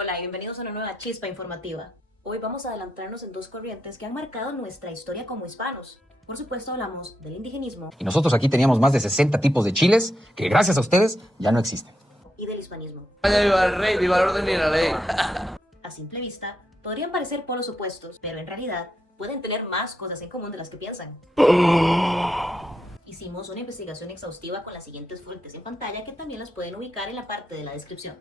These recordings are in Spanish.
Hola y bienvenidos a una nueva chispa informativa. Hoy vamos a adelantarnos en dos corrientes que han marcado nuestra historia como hispanos. Por supuesto hablamos del indigenismo Y nosotros aquí teníamos más de 60 tipos de chiles que gracias a ustedes ya no existen. y del hispanismo. España, viva el rey, viva el orden y la ley. A simple vista, podrían parecer polos opuestos, pero en realidad pueden tener más cosas en común de las que piensan. Hicimos una investigación exhaustiva con las siguientes fuentes en pantalla que también las pueden ubicar en la parte de la descripción.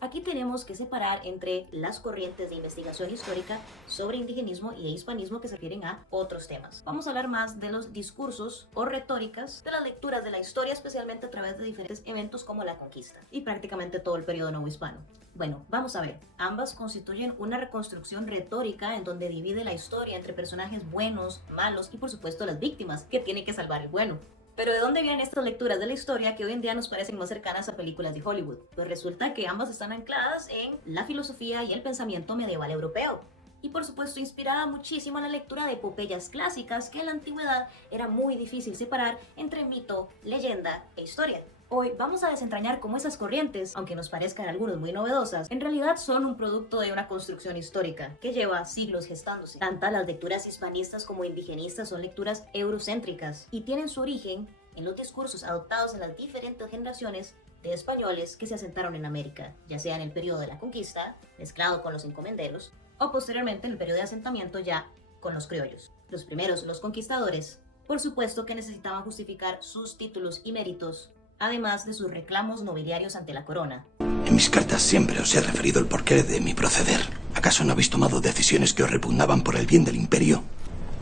Aquí tenemos que separar entre las corrientes de investigación histórica sobre indigenismo y hispanismo que se refieren a otros temas. Vamos a hablar más de los discursos o retóricas de las lecturas de la historia, especialmente a través de diferentes eventos como la conquista y prácticamente todo el periodo novohispano. Bueno, vamos a ver. Ambas constituyen una reconstrucción retórica en donde divide la historia entre personajes buenos, malos y por supuesto las víctimas que tienen que salvar el bueno. Pero ¿de dónde vienen estas lecturas de la historia que hoy en día nos parecen más cercanas a películas de Hollywood? Pues resulta que ambas están ancladas en la filosofía y el pensamiento medieval europeo. Y por supuesto inspirada muchísimo en la lectura de epopeyas clásicas que en la antigüedad era muy difícil separar entre mito, leyenda e historia. Hoy vamos a desentrañar cómo esas corrientes, aunque nos parezcan algunos muy novedosas, en realidad son un producto de una construcción histórica que lleva siglos gestándose. Tanto las lecturas hispanistas como indigenistas son lecturas eurocéntricas y tienen su origen en los discursos adoptados en las diferentes generaciones de españoles que se asentaron en América, ya sea en el periodo de la conquista, mezclado con los encomenderos, o posteriormente en el periodo de asentamiento ya con los criollos. Los primeros, los conquistadores, por supuesto que necesitaban justificar sus títulos y méritos, además de sus reclamos nobiliarios ante la corona. En mis cartas siempre os he referido el porqué de mi proceder. ¿Acaso no habéis tomado decisiones que os repugnaban por el bien del imperio?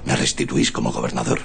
¿Me restituís como gobernador?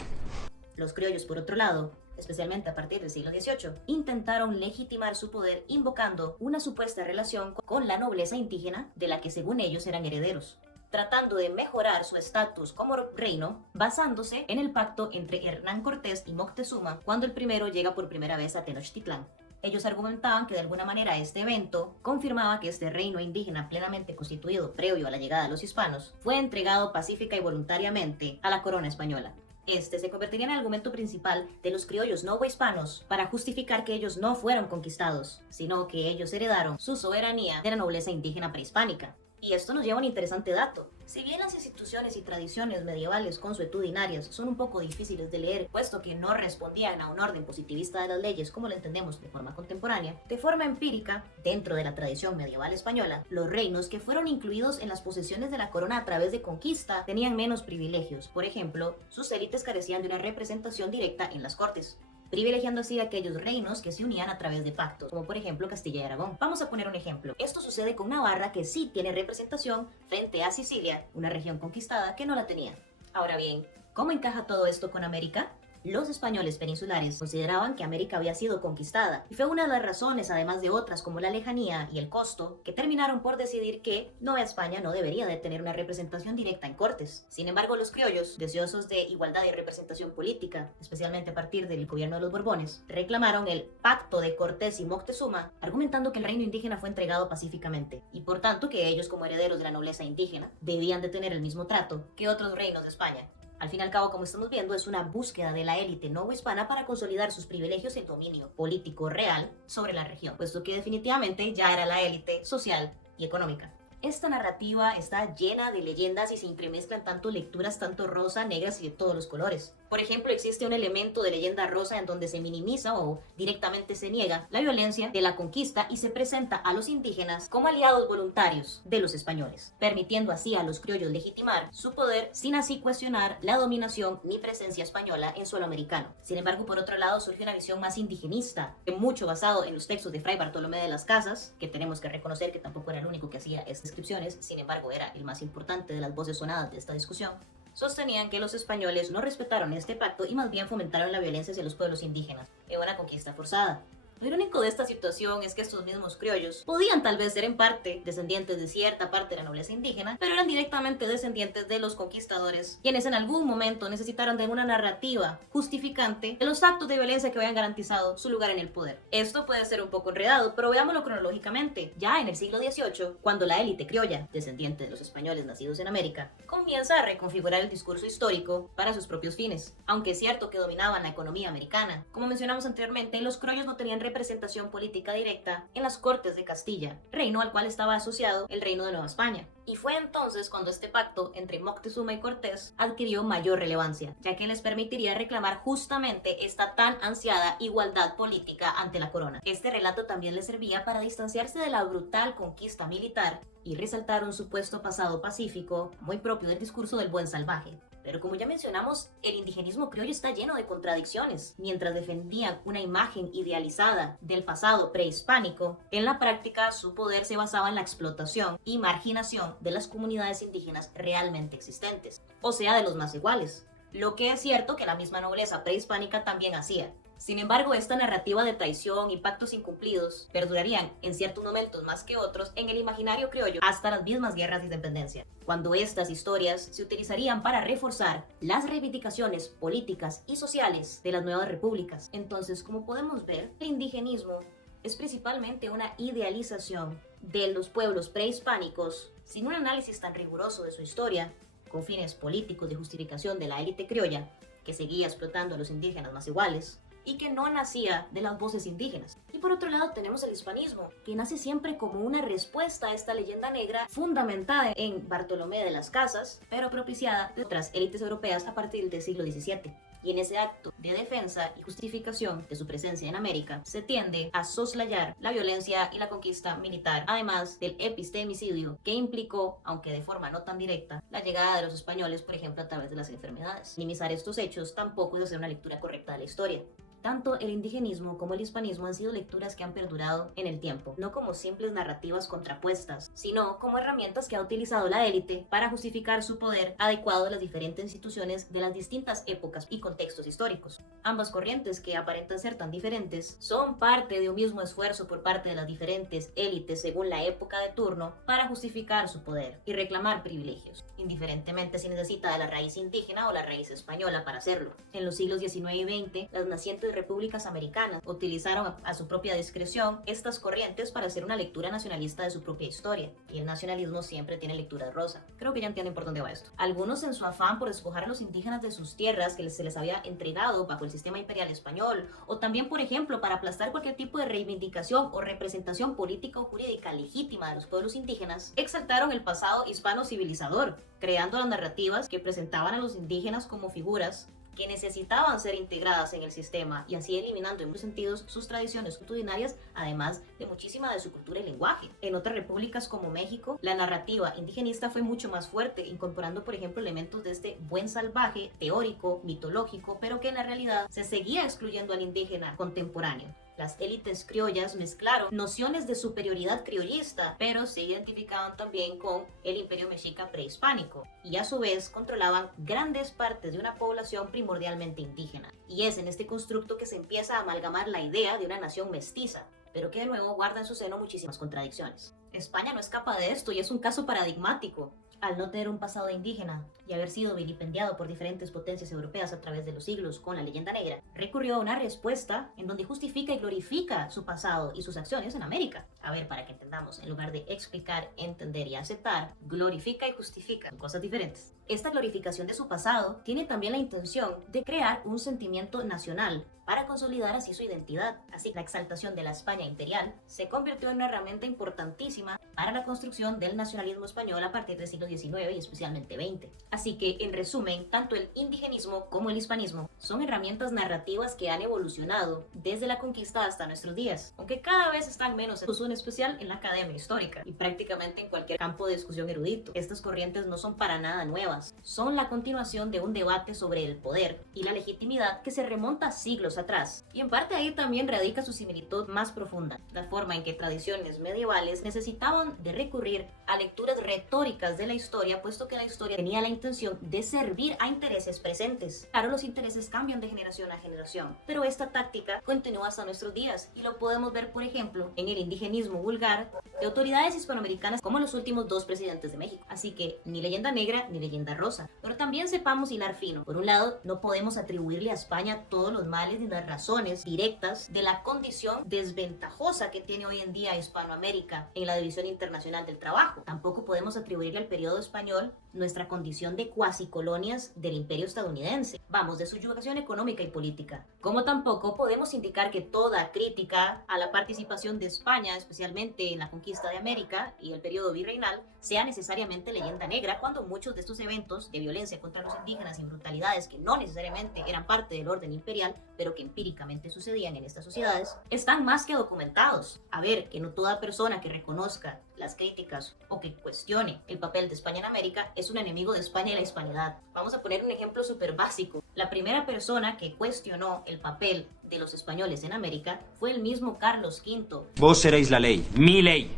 Los criollos, por otro lado, especialmente a partir del siglo XVIII, intentaron legitimar su poder invocando una supuesta relación con la nobleza indígena de la que según ellos eran herederos, tratando de mejorar su estatus como reino basándose en el pacto entre Hernán Cortés y Moctezuma cuando el primero llega por primera vez a Tenochtitlán. Ellos argumentaban que de alguna manera este evento confirmaba que este reino indígena plenamente constituido previo a la llegada de los hispanos fue entregado pacífica y voluntariamente a la corona española. Este se convertiría en el argumento principal de los criollos novohispanos para justificar que ellos no fueron conquistados, sino que ellos heredaron su soberanía de la nobleza indígena prehispánica. Y esto nos lleva a un interesante dato. Si bien las instituciones y tradiciones medievales consuetudinarias son un poco difíciles de leer, puesto que no respondían a un orden positivista de las leyes como lo entendemos de forma contemporánea, de forma empírica, dentro de la tradición medieval española, los reinos que fueron incluidos en las posesiones de la corona a través de conquista tenían menos privilegios. Por ejemplo, sus élites carecían de una representación directa en las cortes, privilegiando así a aquellos reinos que se unían a través de pactos, como por ejemplo Castilla y Aragón. Vamos a poner un ejemplo. Esto sucede con Navarra, que sí tiene representación frente a Sicilia, una región conquistada que no la tenía. Ahora bien, ¿cómo encaja todo esto con América? Los españoles peninsulares consideraban que América había sido conquistada, y fue una de las razones, además de otras como la lejanía y el costo, que terminaron por decidir que Nueva España no debería de tener una representación directa en cortes. Sin embargo, los criollos, deseosos de igualdad y representación política, especialmente a partir del gobierno de los Borbones, reclamaron el Pacto de Cortés y Moctezuma, argumentando que el reino indígena fue entregado pacíficamente, y por tanto que ellos como herederos de la nobleza indígena debían de tener el mismo trato que otros reinos de España. Al fin y al cabo, como estamos viendo, es una búsqueda de la élite novohispana para consolidar sus privilegios y dominio político real sobre la región, puesto que definitivamente ya era la élite social y económica. Esta narrativa está llena de leyendas y se entremezclan tanto lecturas, tanto rosa, negras y de todos los colores. Por ejemplo, existe un elemento de leyenda rosa en donde se minimiza o directamente se niega la violencia de la conquista y se presenta a los indígenas como aliados voluntarios de los españoles, permitiendo así a los criollos legitimar su poder sin así cuestionar la dominación ni presencia española en suelo americano. Sin embargo, por otro lado, surge una visión más indigenista, mucho basado en los textos de Fray Bartolomé de las Casas, que tenemos que reconocer que tampoco era el único que hacía estas descripciones, sin embargo era el más importante de las voces sonadas de esta discusión. Sostenían que los españoles no respetaron este pacto y más bien fomentaron la violencia hacia los pueblos indígenas en una conquista forzada. Lo irónico de esta situación es que estos mismos criollos podían tal vez ser en parte descendientes de cierta parte de la nobleza indígena, pero eran directamente descendientes de los conquistadores, quienes en algún momento necesitaron de una narrativa justificante de los actos de violencia que habían garantizado su lugar en el poder. Esto puede ser un poco enredado, pero veámoslo cronológicamente. Ya en el siglo XVIII, cuando la élite criolla, descendiente de los españoles nacidos en América, comienza a reconfigurar el discurso histórico para sus propios fines. Aunque es cierto que dominaban la economía americana, como mencionamos anteriormente, los criollos no tenían representación política directa en las Cortes de Castilla, reino al cual estaba asociado el Reino de Nueva España. Y fue entonces cuando este pacto entre Moctezuma y Cortés adquirió mayor relevancia, ya que les permitiría reclamar justamente esta tan ansiada igualdad política ante la corona. Este relato también les servía para distanciarse de la brutal conquista militar y resaltar un supuesto pasado pacífico muy propio del discurso del buen salvaje. Pero como ya mencionamos, el indigenismo criollo está lleno de contradicciones. Mientras defendían una imagen idealizada del pasado prehispánico, en la práctica su poder se basaba en la explotación y marginación de las comunidades indígenas realmente existentes, o sea, de los más iguales. Lo que es cierto que la misma nobleza prehispánica también hacía. Sin embargo, esta narrativa de traición y pactos incumplidos perdurarían en ciertos momentos más que otros en el imaginario criollo hasta las mismas guerras de independencia, cuando estas historias se utilizarían para reforzar las reivindicaciones políticas y sociales de las nuevas repúblicas. Entonces, como podemos ver, el indigenismo es principalmente una idealización de los pueblos prehispánicos sin un análisis tan riguroso de su historia, con fines políticos de justificación de la élite criolla que seguía explotando a los indígenas más iguales, y que no nacía de las voces indígenas. Y por otro lado tenemos el hispanismo, que nace siempre como una respuesta a esta leyenda negra fundamentada en Bartolomé de las Casas, pero propiciada de otras élites europeas a partir del siglo XVII. Y en ese acto de defensa y justificación de su presencia en América, se tiende a soslayar la violencia y la conquista militar, además del epistemicidio que implicó, aunque de forma no tan directa, la llegada de los españoles, por ejemplo, a través de las enfermedades. Minimizar estos hechos tampoco es hacer una lectura correcta de la historia. Tanto el indigenismo como el hispanismo han sido lecturas que han perdurado en el tiempo, no como simples narrativas contrapuestas, sino como herramientas que ha utilizado la élite para justificar su poder adecuado a las diferentes instituciones de las distintas épocas y contextos históricos. Ambas corrientes, que aparentan ser tan diferentes, son parte de un mismo esfuerzo por parte de las diferentes élites según la época de turno para justificar su poder y reclamar privilegios, indiferentemente si necesita de la raíz indígena o la raíz española para hacerlo. En los siglos XIX y XX, las nacientes repúblicas americanas utilizaron a su propia discreción estas corrientes para hacer una lectura nacionalista de su propia historia, y el nacionalismo siempre tiene lectura rosa. Creo que ya entienden por dónde va esto. Algunos, en su afán por despojar a los indígenas de sus tierras que se les había entregado bajo el sistema imperial español, o también, por ejemplo, para aplastar cualquier tipo de reivindicación o representación política o jurídica legítima de los pueblos indígenas, exaltaron el pasado hispano civilizador, creando las narrativas que presentaban a los indígenas como figuras que necesitaban ser integradas en el sistema, y así eliminando en muchos sentidos sus tradiciones culturinarias, además de muchísima de su cultura y lenguaje. En otras repúblicas como México, la narrativa indigenista fue mucho más fuerte, incorporando por ejemplo elementos de este buen salvaje teórico, mitológico, pero que en la realidad se seguía excluyendo al indígena contemporáneo. Las élites criollas mezclaron nociones de superioridad criollista, pero se identificaban también con el imperio mexica prehispánico, y a su vez controlaban grandes partes de una población primordialmente indígena. Y es en este constructo que se empieza a amalgamar la idea de una nación mestiza, pero que de nuevo guarda en su seno muchísimas contradicciones. España no escapa de esto y es un caso paradigmático. Al no tener un pasado indígena y haber sido vilipendiado por diferentes potencias europeas a través de los siglos con la leyenda negra, recurrió a una respuesta en donde justifica y glorifica su pasado y sus acciones en América. A ver, para que entendamos, en lugar de explicar, entender y aceptar, glorifica y justifica, son cosas diferentes. Esta glorificación de su pasado tiene también la intención de crear un sentimiento nacional para consolidar así su identidad. Así, la exaltación de la España imperial se convirtió en una herramienta importantísima para la construcción del nacionalismo español a partir del siglo XIX y especialmente XX. Así que, en resumen, tanto el indigenismo como el hispanismo son herramientas narrativas que han evolucionado desde la conquista hasta nuestros días, aunque cada vez están menos en uso, en especial en la academia histórica y prácticamente en cualquier campo de discusión erudito. Estas corrientes no son para nada nuevas, son la continuación de un debate sobre el poder y la legitimidad que se remonta a siglos atrás, y en parte ahí también radica su similitud más profunda, la forma en que tradiciones medievales necesitaban de recurrir a lecturas retóricas de la historia, puesto que la historia tenía la intención de servir a intereses presentes. Claro, los intereses cambian de generación a generación, pero esta táctica continúa hasta nuestros días, y lo podemos ver, por ejemplo, en el indigenismo vulgar de autoridades hispanoamericanas como los últimos dos presidentes de México. Así que ni leyenda negra ni leyenda rosa, pero también sepamos hilar fino. Por un lado, no podemos atribuirle a España todos los males ni las razones directas de la condición desventajosa que tiene hoy en día Hispanoamérica en la División Internacional del Trabajo. Tampoco podemos atribuirle al periodo español nuestra condición de cuasi colonias del imperio estadounidense, vamos, de subjugación económica y política. Como tampoco podemos indicar que toda crítica a la participación de España, especialmente en la conquista de América y el periodo virreinal, sea necesariamente leyenda negra, cuando muchos de estos eventos de violencia contra los indígenas y brutalidades que no necesariamente eran parte del orden imperial, pero que empíricamente sucedían en estas sociedades, están más que documentados. A ver, que no toda persona que reconozca las críticas o que cuestione el papel de España en América es un enemigo de España y la hispanidad. Vamos a poner un ejemplo súper básico. La primera persona que cuestionó el papel de los españoles en América fue el mismo Carlos V. Vos seréis la ley, mi ley.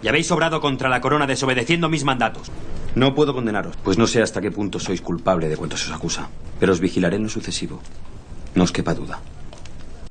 Y habéis obrado contra la corona desobedeciendo mis mandatos. No puedo condenaros, pues no sé hasta qué punto sois culpable de cuanto se os acusa. Pero os vigilaré en lo sucesivo. No os quepa duda.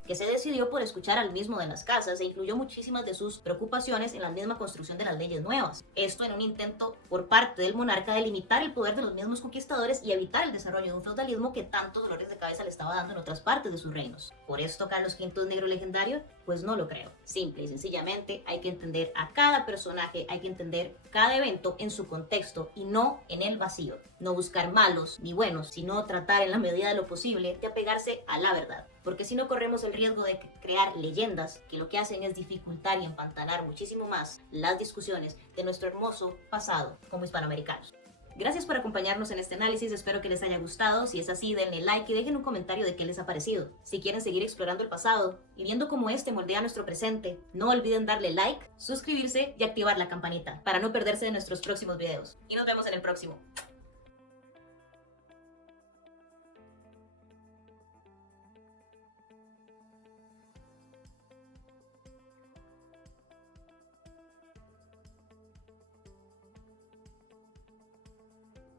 Que se decidió por escuchar al mismo de las casas e incluyó muchísimas de sus preocupaciones en la misma construcción de las leyes nuevas. Esto en un intento por parte del monarca de limitar el poder de los mismos conquistadores y evitar el desarrollo de un feudalismo que tantos dolores de cabeza le estaba dando en otras partes de sus reinos. ¿Por esto Carlos V es negro legendario? Pues no lo creo. Simple y sencillamente hay que entender a cada personaje, hay que entender cada evento en su contexto y no en el vacío. No buscar malos ni buenos, sino tratar en la medida de lo posible de apegarse a la verdad. Porque si no corremos el riesgo de crear leyendas que lo que hacen es dificultar y empantanar muchísimo más las discusiones de nuestro hermoso pasado como hispanoamericanos. Gracias por acompañarnos en este análisis, espero que les haya gustado. Si es así, denle like y dejen un comentario de qué les ha parecido. Si quieren seguir explorando el pasado y viendo cómo este moldea nuestro presente, no olviden darle like, suscribirse y activar la campanita para no perderse de nuestros próximos videos. Y nos vemos en el próximo.